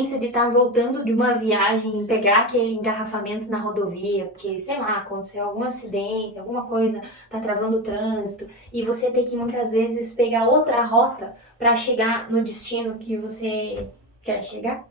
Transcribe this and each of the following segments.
experiência de estar voltando de uma viagem, pegar aquele engarrafamento na rodovia, porque, sei lá, aconteceu algum acidente, alguma coisa, tá travando o trânsito, e você ter que muitas vezes pegar outra rota para chegar no destino que você quer chegar?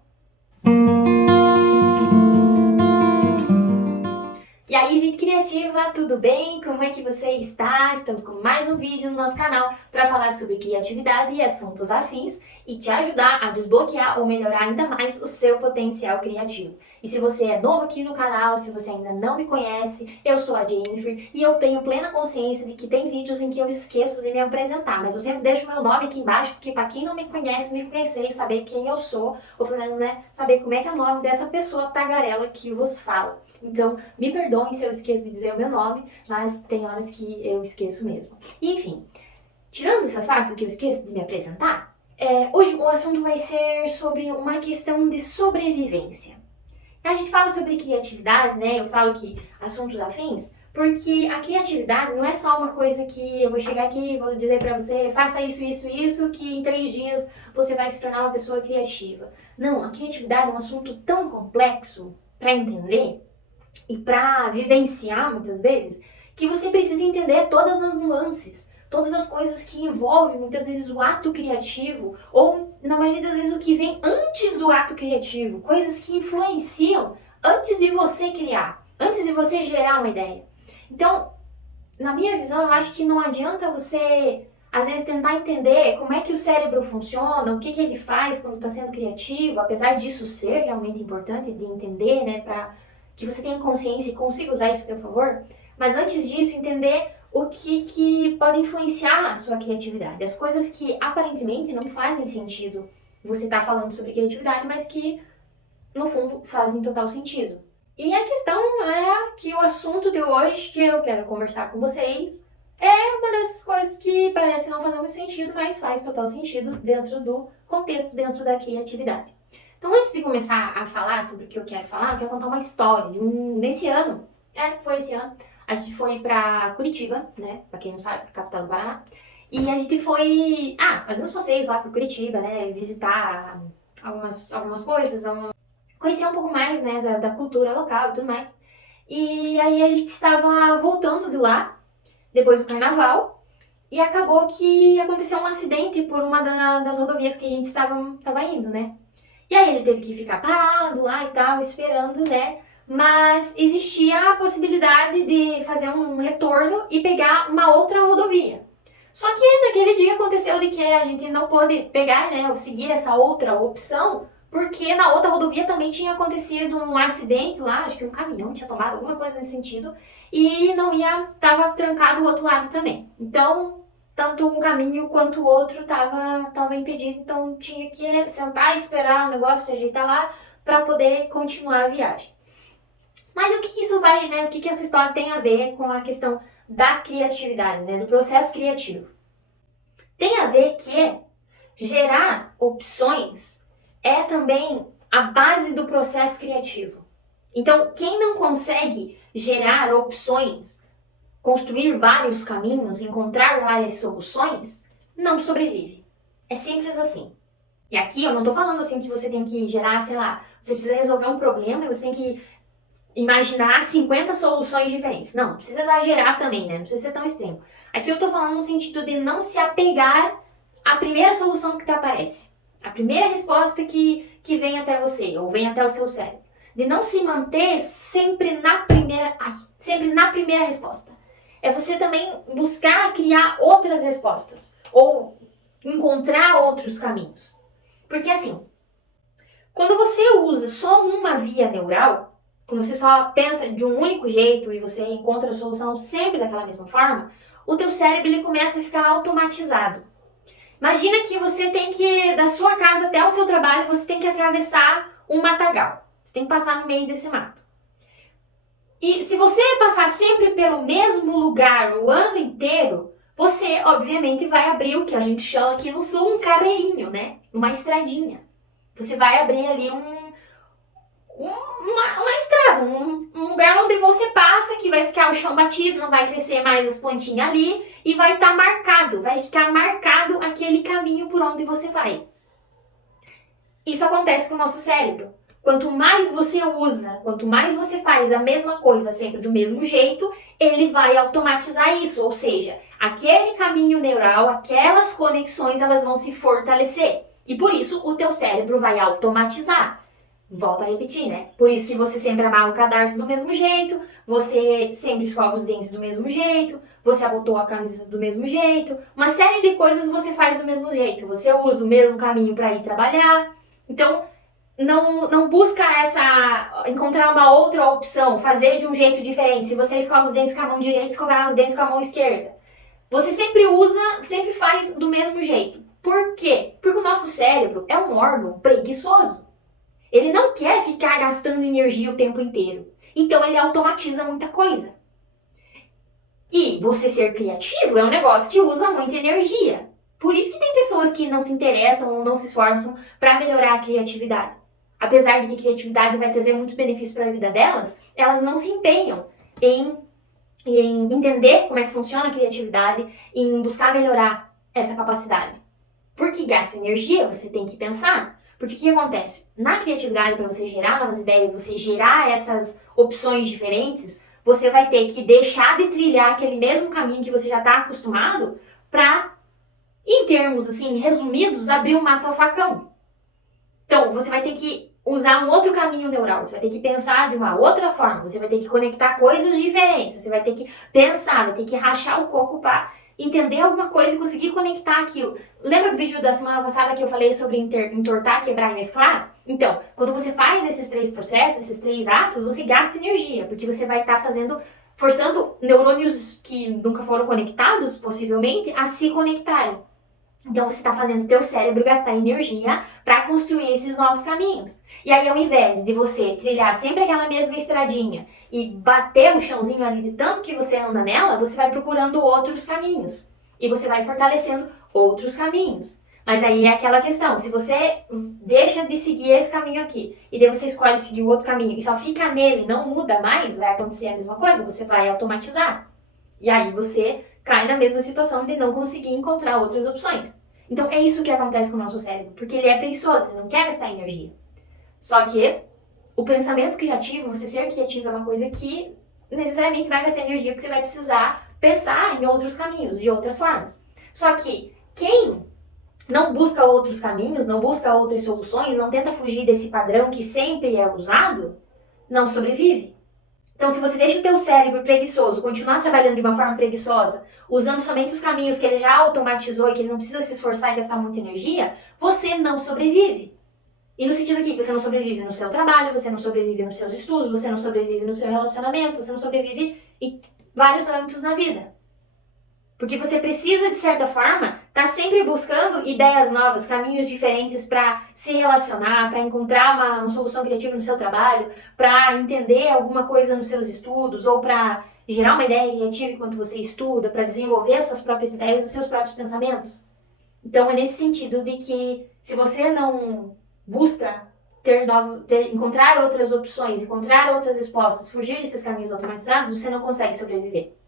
E aí, gente criativa, tudo bem? Como é que você está? Estamos com mais um vídeo no nosso canal para falar sobre criatividade e assuntos afins e te ajudar a desbloquear ou melhorar ainda mais o seu potencial criativo. E se você é novo aqui no canal, se você ainda não me conhece, eu sou a Jennifer e eu tenho plena consciência de que tem vídeos em que eu esqueço de me apresentar, mas eu sempre deixo meu nome aqui embaixo, porque para quem não me conhece, me conhecer e saber quem eu sou, ou pelo menos, né, saber como é que é o nome dessa pessoa tagarela que vos fala. Então, me perdoem se eu esqueço de dizer o meu nome, mas tem horas que eu esqueço mesmo. E, enfim, tirando esse fato que eu esqueço de me apresentar, hoje o assunto vai ser sobre uma questão de sobrevivência. A gente fala sobre criatividade, né? Eu falo que assuntos afins, porque a criatividade não é só uma coisa que eu vou chegar aqui e vou dizer pra você, faça isso, isso, isso, que em 3 dias você vai se tornar uma pessoa criativa. Não, a criatividade é um assunto tão complexo para entender e para vivenciar muitas vezes, que você precisa entender todas as nuances, todas as coisas que envolvem muitas vezes o ato criativo, ou na maioria das vezes o que vem antes do ato criativo, coisas que influenciam antes de você criar, antes de você gerar uma ideia. Então, na minha visão, eu acho que não adianta você às vezes tentar entender como é que o cérebro funciona, o que que ele faz quando está sendo criativo, apesar disso ser realmente importante de entender, né, para que você tenha consciência e consiga usar isso a seu favor, mas antes disso entender o que pode influenciar a sua criatividade, as coisas que aparentemente não fazem sentido você estar falando sobre criatividade, mas que no fundo fazem total sentido. E a questão é que o assunto de hoje que eu quero conversar com vocês é uma dessas coisas que parece não fazer muito sentido, mas faz total sentido dentro do contexto, dentro da criatividade. Então, antes de começar a falar sobre o que eu quero falar, eu quero contar uma história. Nesse ano, foi esse ano, a gente foi pra Curitiba, né? Pra quem não sabe, capital do Paraná. E a gente foi, fazer uns passeios lá por Curitiba, né? Visitar algumas coisas, conhecer um pouco mais, né, da cultura local e tudo mais. E aí a gente estava voltando de lá, depois do carnaval, e acabou que aconteceu um acidente por uma das rodovias que a gente estava indo, né? E aí a gente teve que ficar parado lá e tal, esperando, né? Mas existia a possibilidade de fazer um retorno e pegar uma outra rodovia. Só que naquele dia aconteceu de que a gente não pôde pegar, né, ou seguir essa outra opção, porque na outra rodovia também tinha acontecido um acidente lá, acho que um caminhão tinha tomado alguma coisa nesse sentido, e não tava trancado o outro lado também. Então, tanto um caminho quanto o outro tava impedido, então tinha que sentar e esperar o negócio se ajeitar lá para poder continuar a viagem. Mas o que isso vai, né? O que essa história tem a ver com a questão da criatividade, né? Do processo criativo? Tem a ver que gerar opções é também a base do processo criativo. Então, quem não consegue gerar opções, construir vários caminhos, encontrar várias soluções, não sobrevive. É simples assim. E aqui eu não tô falando assim que você tem que gerar, sei lá, você precisa resolver um problema e você tem que imaginar 50 soluções diferentes. Não precisa exagerar também, né? Não precisa ser tão extremo. Aqui eu tô falando no sentido de não se apegar à primeira solução que te aparece. A primeira resposta que vem até você, ou vem até o seu cérebro. De não se manter sempre sempre na primeira resposta. É você também buscar criar outras respostas. Ou encontrar outros caminhos. Porque assim, quando você usa só uma via neural, quando você só pensa de um único jeito e você encontra a solução sempre daquela mesma forma, o teu cérebro ele começa a ficar automatizado. Imagina que você tem que, da sua casa até o seu trabalho, você tem que atravessar um matagal. Você tem que passar no meio desse mato. E se você passar sempre pelo mesmo lugar o ano inteiro, você, obviamente, vai abrir o que a gente chama aqui no sul um carreirinho, né? Uma estradinha. Você vai abrir ali uma estrada, um lugar onde você passa, que vai ficar o chão batido, não vai crescer mais as plantinhas ali, e vai estar marcado, vai ficar marcado aquele caminho por onde você vai. Isso acontece com o nosso cérebro. Quanto mais você usa, quanto mais você faz a mesma coisa sempre do mesmo jeito, ele vai automatizar isso, ou seja, aquele caminho neural, aquelas conexões, elas vão se fortalecer. E por isso o teu cérebro vai automatizar. Volto a repetir, né? Por isso que você sempre amarra o cadarço do mesmo jeito, você sempre escova os dentes do mesmo jeito, você abotou a camisa do mesmo jeito, uma série de coisas você faz do mesmo jeito, você usa o mesmo caminho para ir trabalhar. Então, não busca encontrar uma outra opção, fazer de um jeito diferente. Se você escova os dentes com a mão direita, escovar os dentes com a mão esquerda. Você sempre faz do mesmo jeito. Por quê? Porque o nosso cérebro é um órgão preguiçoso. Ele não quer ficar gastando energia o tempo inteiro. Então ele automatiza muita coisa. E você ser criativo é um negócio que usa muita energia. Por isso que tem pessoas que não se interessam ou não se esforçam para melhorar a criatividade. Apesar de que a criatividade vai trazer muitos benefícios para a vida delas, elas não se empenham em entender como é que funciona a criatividade, em buscar melhorar essa capacidade. Porque gasta energia, você tem que pensar. Porque o que acontece? Na criatividade, para você gerar novas ideias, você gerar essas opções diferentes, você vai ter que deixar de trilhar aquele mesmo caminho que você já está acostumado para, em termos assim, resumidos, abrir um mato ao facão. Então, você vai ter que usar um outro caminho neural, você vai ter que pensar de uma outra forma, você vai ter que conectar coisas diferentes, você vai ter que pensar, vai ter que rachar o coco para entender alguma coisa e conseguir conectar aquilo. Lembra do vídeo da semana passada que eu falei sobre entortar, quebrar e mesclar? Então, quando você faz esses 3 processos, esses 3 atos, você gasta energia, porque você vai estar forçando neurônios que nunca foram conectados, possivelmente, a se conectarem. Então, você está fazendo o teu cérebro gastar energia para construir esses novos caminhos. E aí, ao invés de você trilhar sempre aquela mesma estradinha e bater o chãozinho ali de tanto que você anda nela, você vai procurando outros caminhos. E você vai fortalecendo outros caminhos. Mas aí é aquela questão, se você deixa de seguir esse caminho aqui, e daí você escolhe seguir o outro caminho e só fica nele, não muda mais, vai acontecer a mesma coisa, você vai automatizar. E aí você cai na mesma situação de não conseguir encontrar outras opções. Então é isso que acontece com o nosso cérebro, porque ele é preguiçoso, ele não quer gastar energia. Só que o pensamento criativo, você ser criativo é uma coisa que necessariamente vai gastar energia, porque você vai precisar pensar em outros caminhos, de outras formas. Só que quem não busca outros caminhos, não busca outras soluções, não tenta fugir desse padrão que sempre é usado, não sobrevive. Então, se você deixa o teu cérebro preguiçoso continuar trabalhando de uma forma preguiçosa, usando somente os caminhos que ele já automatizou e que ele não precisa se esforçar e gastar muita energia, você não sobrevive. E no sentido aqui, você não sobrevive no seu trabalho, você não sobrevive nos seus estudos, você não sobrevive no seu relacionamento, você não sobrevive em vários âmbitos na vida. Porque você precisa, de certa forma, estar sempre buscando ideias novas, caminhos diferentes para se relacionar, para encontrar uma solução criativa no seu trabalho, para entender alguma coisa nos seus estudos, ou para gerar uma ideia criativa enquanto você estuda, para desenvolver as suas próprias ideias, os seus próprios pensamentos. Então é nesse sentido de que se você não busca encontrar outras opções, encontrar outras respostas, fugir desses caminhos automatizados, você não consegue sobreviver.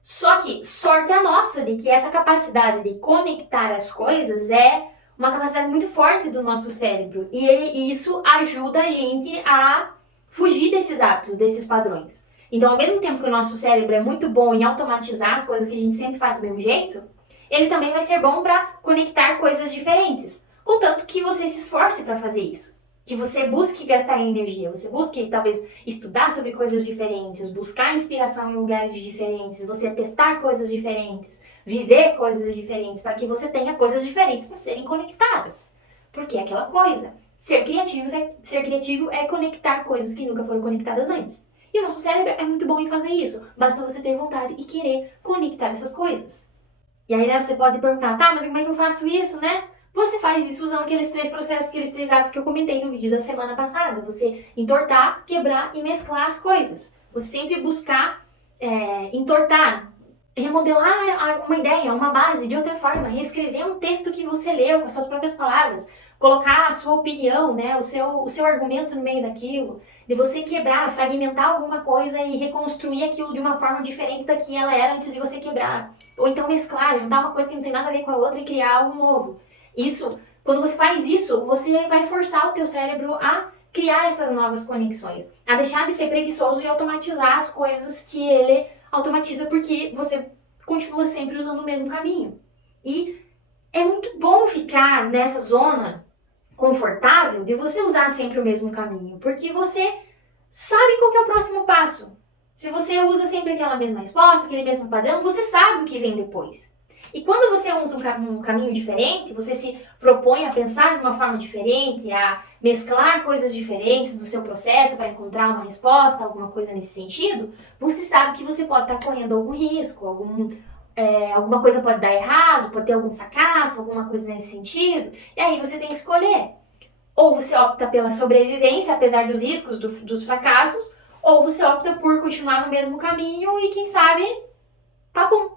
Só que sorte a nossa de que essa capacidade de conectar as coisas é uma capacidade muito forte do nosso cérebro. E isso ajuda a gente a fugir desses hábitos, desses padrões. Então, ao mesmo tempo que o nosso cérebro é muito bom em automatizar as coisas que a gente sempre faz do mesmo jeito, ele também vai ser bom para conectar coisas diferentes. Contanto que você se esforce para fazer isso. Que você busque gastar energia, você busque talvez estudar sobre coisas diferentes, buscar inspiração em lugares diferentes, você testar coisas diferentes, viver coisas diferentes, para que você tenha coisas diferentes para serem conectadas. Porque é aquela coisa, ser criativo é conectar coisas que nunca foram conectadas antes. E o nosso cérebro é muito bom em fazer isso, basta você ter vontade e querer conectar essas coisas. E aí, né, você pode perguntar, tá, mas como é que eu faço isso, né? Você faz isso usando aqueles 3 processos, aqueles 3 atos que eu comentei no vídeo da semana passada. Você entortar, quebrar e mesclar as coisas. Você sempre buscar entortar, remodelar uma ideia, uma base de outra forma, reescrever um texto que você leu com as suas próprias palavras, colocar a sua opinião, né, o seu argumento no meio daquilo, de você quebrar, fragmentar alguma coisa e reconstruir aquilo de uma forma diferente da que ela era antes de você quebrar. Ou então mesclar, juntar uma coisa que não tem nada a ver com a outra e criar algo novo. Isso, Quando você faz isso, você vai forçar o teu cérebro a criar essas novas conexões, a deixar de ser preguiçoso e automatizar as coisas que ele automatiza, porque você continua sempre usando o mesmo caminho. E é muito bom ficar nessa zona confortável de você usar sempre o mesmo caminho, porque você sabe qual que é o próximo passo. Se você usa sempre aquela mesma resposta, aquele mesmo padrão, você sabe o que vem depois. E quando você usa um caminho diferente, você se propõe a pensar de uma forma diferente, a mesclar coisas diferentes do seu processo para encontrar uma resposta, alguma coisa nesse sentido, você sabe que você pode estar correndo algum risco, alguma coisa pode dar errado, pode ter algum fracasso, alguma coisa nesse sentido, e aí você tem que escolher. Ou você opta pela sobrevivência, apesar dos riscos, dos fracassos, ou você opta por continuar no mesmo caminho e, quem sabe, tá bom.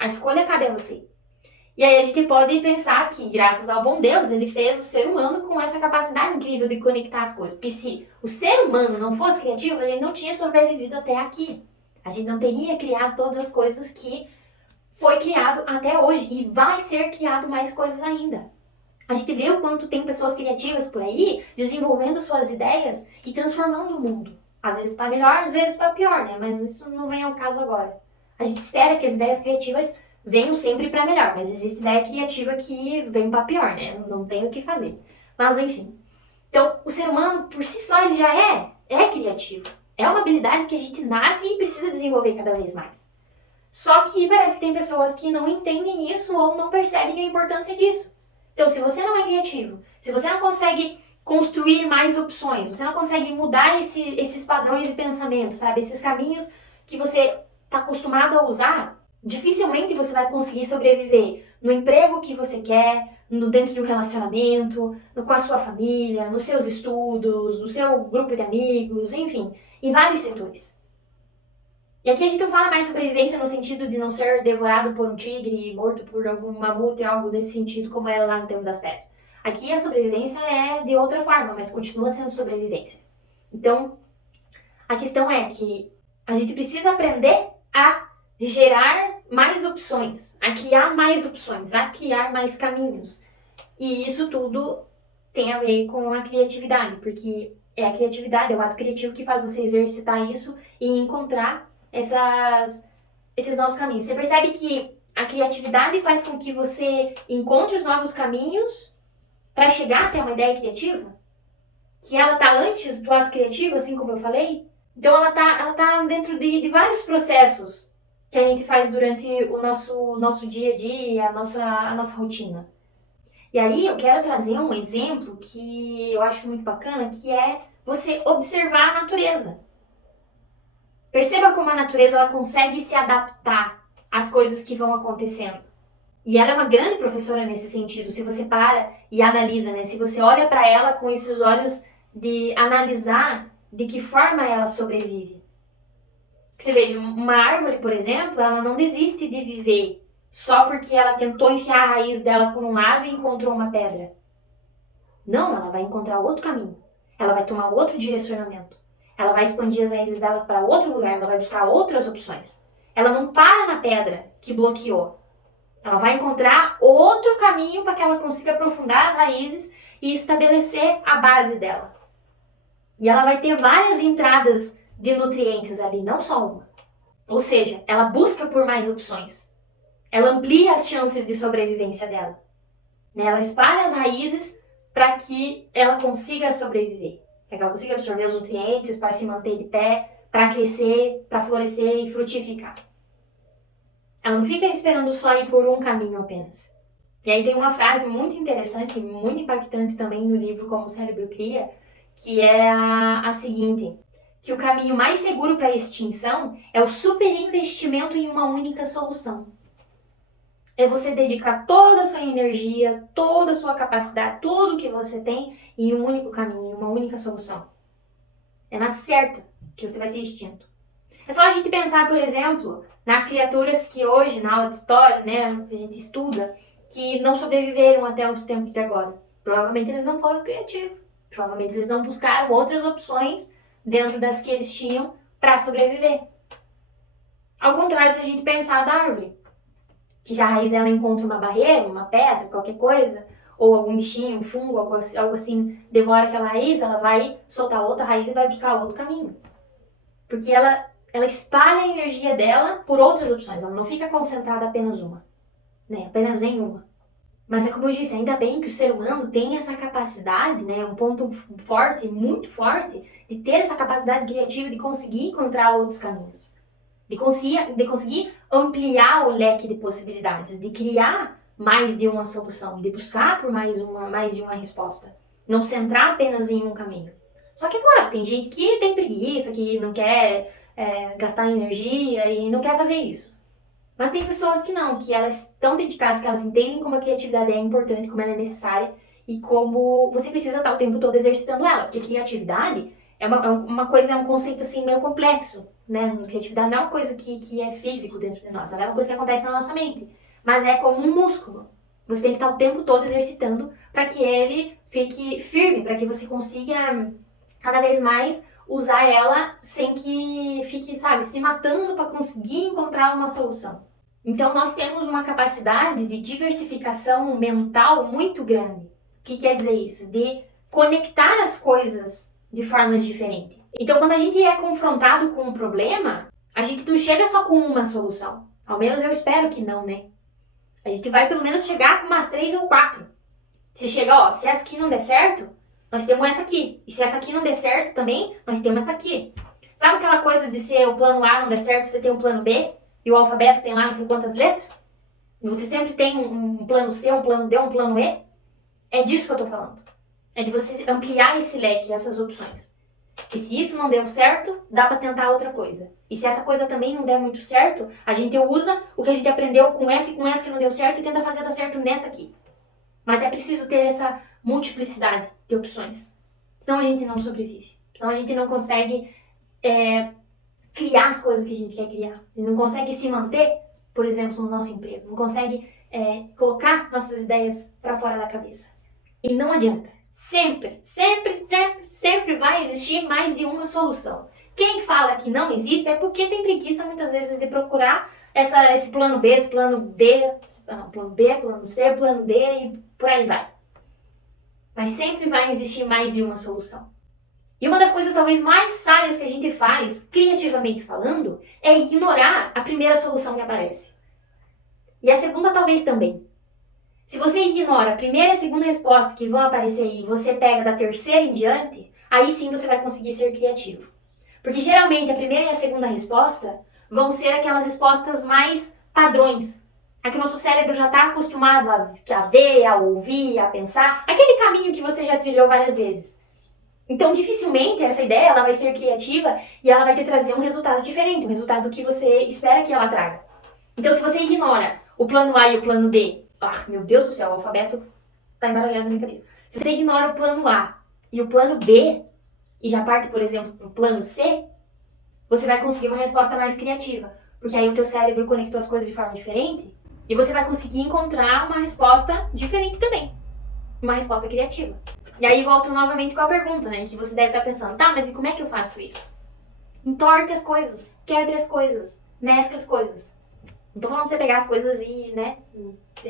A escolha cabe a você. E aí a gente pode pensar que, graças ao bom Deus, ele fez o ser humano com essa capacidade incrível de conectar as coisas. Porque se o ser humano não fosse criativo, a gente não tinha sobrevivido até aqui. A gente não teria criado todas as coisas que foi criado até hoje. E vai ser criado mais coisas ainda. A gente vê o quanto tem pessoas criativas por aí, desenvolvendo suas ideias e transformando o mundo. Às vezes para melhor, às vezes para pior, né? Mas isso não vem ao caso agora. A gente espera que as ideias criativas venham sempre para melhor, mas existe ideia criativa que vem para pior, né? Não tem o que fazer. Mas enfim. Então, o ser humano, por si só, ele já é criativo. É uma habilidade que a gente nasce e precisa desenvolver cada vez mais. Só que parece que tem pessoas que não entendem isso ou não percebem a importância disso. Então, se você não é criativo, se você não consegue construir mais opções, você não consegue mudar esses padrões de pensamento, sabe? Esses caminhos que você está acostumado a usar, dificilmente você vai conseguir sobreviver no emprego que você quer, dentro de um relacionamento, com a sua família, nos seus estudos, no seu grupo de amigos, enfim, em vários setores. E aqui a gente não fala mais sobrevivência no sentido de não ser devorado por um tigre, morto por algum mamute, algo desse sentido, como era lá no Tempo das Pedras. Aqui a sobrevivência é de outra forma, mas continua sendo sobrevivência. Então, a questão é que a gente precisa aprender a gerar mais opções, a criar mais opções, a criar mais caminhos. E isso tudo tem a ver com a criatividade, porque é a criatividade, é o ato criativo que faz você exercitar isso e encontrar esses novos caminhos. Você percebe que a criatividade faz com que você encontre os novos caminhos para chegar até uma ideia criativa? Que ela tá antes do ato criativo, assim como eu falei? Então ela tá dentro de vários processos que a gente faz durante o nosso dia a dia, a nossa rotina. E aí eu quero trazer um exemplo que eu acho muito bacana, que é você observar a natureza. Perceba como a natureza ela consegue se adaptar às coisas que vão acontecendo. E ela é uma grande professora nesse sentido, se você para e analisa, né? Se você olha para ela com esses olhos de analisar de que forma ela sobrevive. Você vê, uma árvore, por exemplo, ela não desiste de viver só porque ela tentou enfiar a raiz dela por um lado e encontrou uma pedra. Não, ela vai encontrar outro caminho. Ela vai tomar outro direcionamento. Ela vai expandir as raízes dela para outro lugar, ela vai buscar outras opções. Ela não para na pedra que bloqueou. Ela vai encontrar outro caminho para que ela consiga aprofundar as raízes e estabelecer a base dela. E ela vai ter várias entradas de nutrientes ali, não só uma. Ou seja, ela busca por mais opções. Ela amplia as chances de sobrevivência dela. Ela espalha as raízes para que ela consiga sobreviver. Para que ela consiga absorver os nutrientes, para se manter de pé, para crescer, para florescer e frutificar. Ela não fica esperando só ir por um caminho apenas. E aí tem uma frase muito interessante, muito impactante também no livro Como o Cérebro Cria, que é a seguinte, que o caminho mais seguro para a extinção é o superinvestimento em uma única solução. É você dedicar toda a sua energia, toda a sua capacidade, tudo que você tem em um único caminho, em uma única solução. É na certa que você vai ser extinto. É só a gente pensar, por exemplo, nas criaturas que hoje, na aula de história, né, a gente estuda, que não sobreviveram até os tempos de agora. Provavelmente eles não foram criativos. Provavelmente eles não buscaram outras opções dentro das que eles tinham para sobreviver. Ao contrário, se a gente pensar da árvore. que se a raiz dela encontra uma barreira, uma pedra, qualquer coisa, ou algum bichinho, um fungo, algo assim, devora aquela raiz, ela vai soltar outra raiz e vai buscar outro caminho. Porque ela espalha a energia dela por outras opções, ela não fica concentrada apenas uma, né? Apenas em uma. Mas é como eu disse, ainda bem que o ser humano tem essa capacidade, né? Um ponto forte, muito forte, de ter essa capacidade criativa de conseguir encontrar outros caminhos. De conseguir ampliar o leque de possibilidades, de criar mais de uma solução, de buscar por mais de uma resposta. Não centrar apenas em um caminho. Só que, claro, tem gente que tem preguiça, que não quer gastar energia e não quer fazer isso. Mas tem pessoas que não, que elas estão dedicadas, que elas entendem como a criatividade é importante, como ela é necessária e como você precisa estar o tempo todo exercitando ela. Porque criatividade é uma coisa, é um conceito assim meio complexo, né? Criatividade não é uma coisa que é físico dentro de nós, ela é uma coisa que acontece na nossa mente. Mas é como um músculo. Você tem que estar o tempo todo exercitando para que ele fique firme, para que você consiga cada vez mais usar ela sem que fique, sabe, se matando para conseguir encontrar uma solução. Então, nós temos uma capacidade de diversificação mental muito grande. O que quer dizer isso? De conectar as coisas de formas diferentes. Então, quando a gente é confrontado com um problema, a gente não chega só com uma solução. Ao menos eu espero que não, né? A gente vai pelo menos chegar com umas 3 ou 4. Se chega, ó, se essa aqui não der certo, nós temos essa aqui. E se essa aqui não der certo também, nós temos essa aqui. Sabe aquela coisa de se o plano A não der certo, você tem um plano B? E o alfabeto tem lá não sei quantas letras? E você sempre tem um plano C, um plano D, um plano E? É disso que eu tô falando. É de você ampliar esse leque, essas opções. Que se isso não deu certo, dá pra tentar outra coisa. E se essa coisa também não der muito certo, a gente usa o que a gente aprendeu com essa e com essa que não deu certo e tenta fazer dar certo nessa aqui. Mas é preciso ter essa multiplicidade de opções. Senão a gente não sobrevive. Senão a gente não consegue criar as coisas que a gente quer criar. A gente não consegue se manter, por exemplo, no nosso emprego. Não consegue colocar nossas ideias para fora da cabeça. E não adianta. Sempre, sempre, sempre, sempre vai existir mais de uma solução. Quem fala que não existe é porque tem preguiça muitas vezes de procurar esse plano B, esse plano D, plano B, plano C, plano D e por aí vai. Mas sempre vai existir mais de uma solução. E uma das coisas talvez mais sábias que a gente faz, criativamente falando, é ignorar a primeira solução que aparece. E a segunda talvez também. Se você ignora a primeira e a segunda resposta que vão aparecer e você pega da terceira em diante, aí sim você vai conseguir ser criativo. Porque geralmente a primeira e a segunda resposta vão ser aquelas respostas mais padrões. A que o nosso cérebro já está acostumado a ver, a ouvir, a pensar. Aquele caminho que você já trilhou várias vezes. Então, dificilmente essa ideia ela vai ser criativa e ela vai te trazer um resultado diferente, um resultado que você espera que ela traga. Então, se você ignora o plano A e o plano D, meu Deus do céu, o alfabeto tá embaralhado na minha cabeça. Se você ignora o plano A e o plano B e já parte, por exemplo, para o plano C, você vai conseguir uma resposta mais criativa. Porque aí o teu cérebro conectou as coisas de forma diferente e você vai conseguir encontrar uma resposta diferente também. Uma resposta criativa. E aí volto novamente com a pergunta, né? Que você deve estar pensando, tá, mas e como é que eu faço isso? Entorte as coisas, quebre as coisas, mescle as coisas. Não tô falando de você pegar as coisas e, né,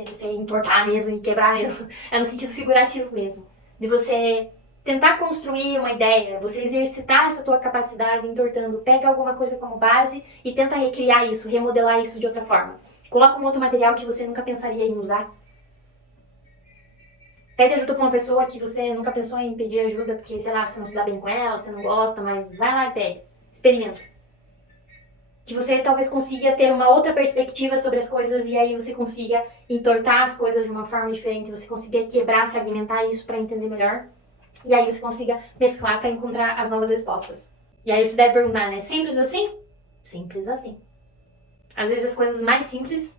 você entortar mesmo e quebrar mesmo. É no sentido figurativo mesmo. De você tentar construir uma ideia, você exercitar essa tua capacidade entortando. Pega alguma coisa como base e tenta recriar isso, remodelar isso de outra forma. Coloca um outro material que você nunca pensaria em usar. Pede ajuda pra uma pessoa que você nunca pensou em pedir ajuda porque, sei lá, você não se dá bem com ela, você não gosta, mas vai lá e pede. Experimenta. Que você talvez consiga ter uma outra perspectiva sobre as coisas e aí você consiga entortar as coisas de uma forma diferente, você consiga quebrar, fragmentar isso para entender melhor. E aí você consiga mesclar para encontrar as novas respostas. E aí você deve perguntar, né? Simples assim? Simples assim. Às vezes as coisas mais simples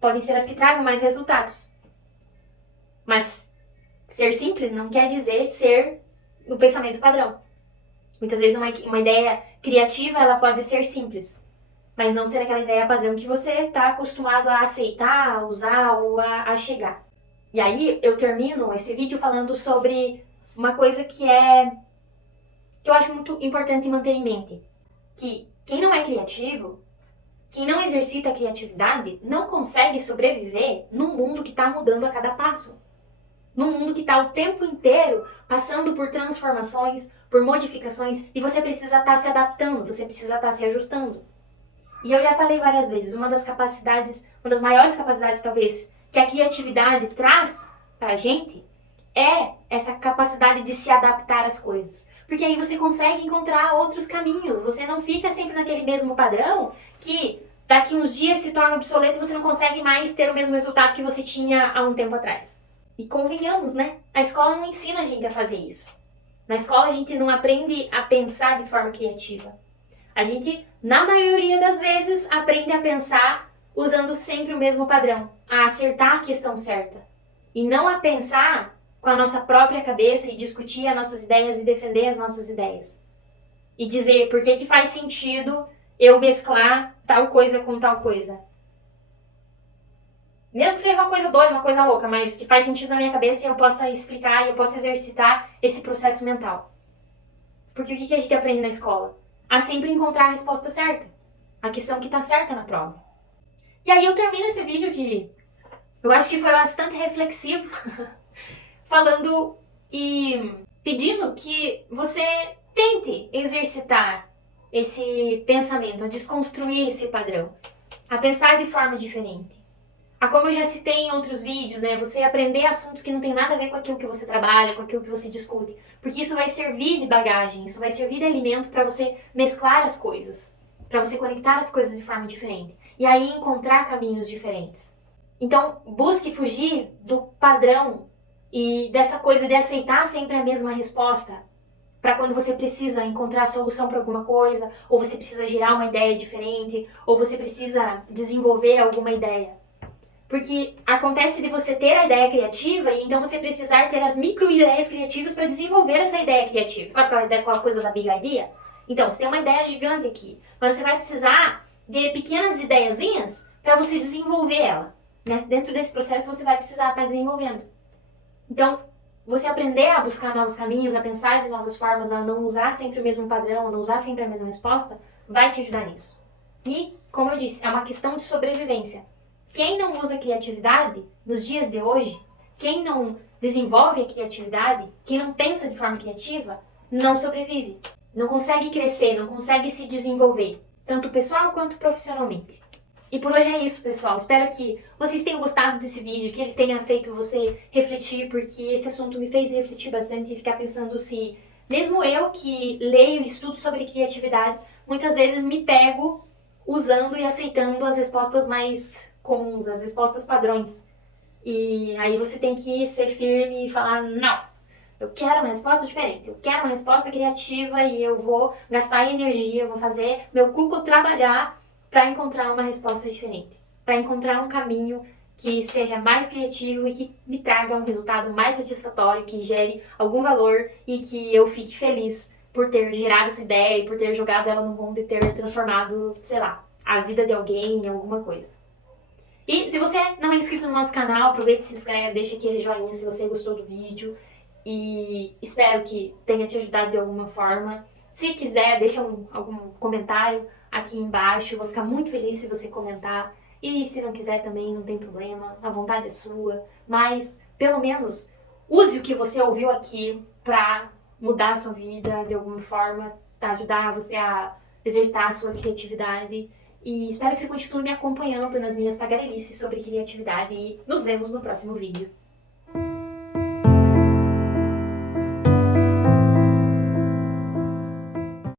podem ser as que tragam mais resultados. Mas ser simples não quer dizer ser no pensamento padrão. Muitas vezes uma ideia criativa ela pode ser simples, mas não ser aquela ideia padrão que você está acostumado a aceitar, a usar ou a chegar. E aí eu termino esse vídeo falando sobre uma coisa que eu acho muito importante manter em mente. Que quem não é criativo, Quem não exercita a criatividade não consegue sobreviver num mundo que está mudando a cada passo. Num mundo que está o tempo inteiro passando por transformações, por modificações, e você precisa estar se adaptando, você precisa estar se ajustando. E eu já falei várias vezes, uma das maiores capacidades talvez que a criatividade traz pra gente é essa capacidade de se adaptar às coisas. Porque aí você consegue encontrar outros caminhos, você não fica sempre naquele mesmo padrão que daqui uns dias se torna obsoleto e você não consegue mais ter o mesmo resultado que você tinha há um tempo atrás. E convenhamos, né? A escola não ensina a gente a fazer isso. Na escola a gente não aprende a pensar de forma criativa. A gente, na maioria das vezes, aprende a pensar usando sempre o mesmo padrão, a acertar a questão certa. E não a pensar com a nossa própria cabeça e discutir as nossas ideias e defender as nossas ideias. E dizer por que faz sentido eu mesclar tal coisa com tal coisa. Mesmo que seja uma coisa doida, uma coisa louca, mas que faz sentido na minha cabeça e eu possa explicar e eu possa exercitar esse processo mental. Porque o que a gente aprende na escola? A sempre encontrar a resposta certa. A questão que está certa na prova. E aí eu termino esse vídeo que eu acho que foi bastante reflexivo, falando e pedindo que você tente exercitar esse pensamento, a desconstruir esse padrão, a pensar de forma diferente. Como eu já citei em outros vídeos, né? Você aprender assuntos que não tem nada a ver com aquilo que você trabalha, com aquilo que você discute. Porque isso vai servir de bagagem, isso vai servir de alimento para você mesclar as coisas. Para você conectar as coisas de forma diferente. E aí encontrar caminhos diferentes. Então, busque fugir do padrão e dessa coisa de aceitar sempre a mesma resposta. Para quando você precisa encontrar a solução para alguma coisa, ou você precisa gerar uma ideia diferente, ou você precisa desenvolver alguma ideia. Porque acontece de você ter a ideia criativa e então você precisar ter as micro-ideias criativas para desenvolver essa ideia criativa. Sabe aquela coisa da big idea? Então, você tem uma ideia gigante aqui, mas você vai precisar de pequenas ideiazinhas para você desenvolver ela. Né? Dentro desse processo você vai precisar estar desenvolvendo. Então, você aprender a buscar novos caminhos, a pensar de novas formas, a não usar sempre o mesmo padrão, a não usar sempre a mesma resposta, vai te ajudar nisso. E, como eu disse, é uma questão de sobrevivência. Quem não usa criatividade nos dias de hoje, quem não desenvolve a criatividade, quem não pensa de forma criativa, não sobrevive. Não consegue crescer, não consegue se desenvolver, tanto pessoal quanto profissionalmente. E por hoje é isso, pessoal. Espero que vocês tenham gostado desse vídeo, que ele tenha feito você refletir, porque esse assunto me fez refletir bastante e ficar pensando se, mesmo eu que leio e estudo sobre criatividade, muitas vezes me pego usando e aceitando as respostas mais comuns, as respostas padrões. E aí você tem que ser firme e falar, não, eu quero uma resposta diferente, eu quero uma resposta criativa e eu vou gastar energia, eu vou fazer meu cuco trabalhar para encontrar uma resposta diferente, para encontrar um caminho que seja mais criativo e que me traga um resultado mais satisfatório, que gere algum valor e que eu fique feliz por ter gerado essa ideia e por ter jogado ela no mundo e ter transformado, sei lá, a vida de alguém em alguma coisa. E se você não é inscrito no nosso canal, aproveita e se inscreve, deixa aquele joinha se você gostou do vídeo. E espero que tenha te ajudado de alguma forma. Se quiser, deixa algum comentário aqui embaixo. Eu vou ficar muito feliz se você comentar. E se não quiser também, não tem problema. A vontade é sua. Mas, pelo menos, use o que você ouviu aqui pra mudar a sua vida de alguma forma. Ajudar você a exercitar a sua criatividade. E espero que você continue me acompanhando nas minhas tagarelices sobre criatividade e nos vemos no próximo vídeo.